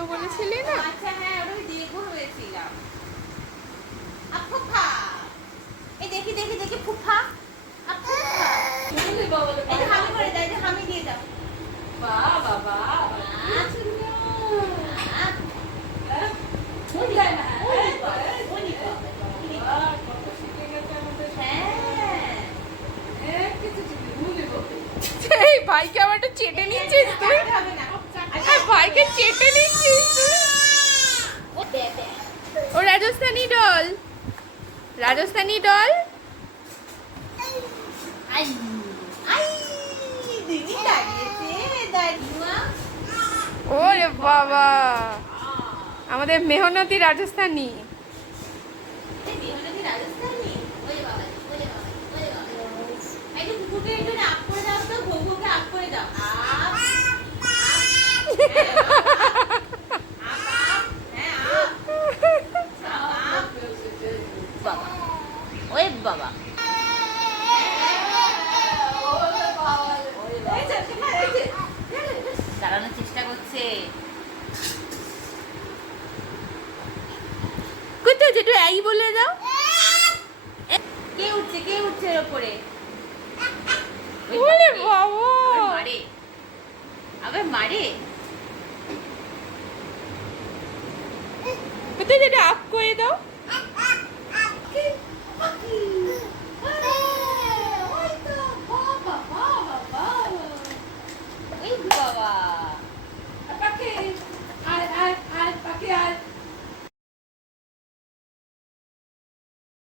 জন্য বলেছিলি না? আচ্ছা হ্যাঁ, ওটা দেখবো ভেবেছিলাম। ফুফা, এই দেখি দেখি দেখি ফুফা, ফুফা এই হামি করে দাও, এই হামি দিয়ে দাও। বাহ বাবা এই ভাইকে আবার একটু চেটে নিচ্ছিস তুই? ভাইকে চেটে নিচ্ছিস তুই? ও রাজস্থানী ডল, রাজস্থানী ডল। ওরে বাবা, আমাদের মেহনতি রাজস্থানী। বাবা দাঁড়ানোর চেষ্টা করছে। কোথায় যেটা এই বলে দাও। কে উঠছে, কে উঠছে এর উপরে? ওরে বাবা, মারে, আবার মারে।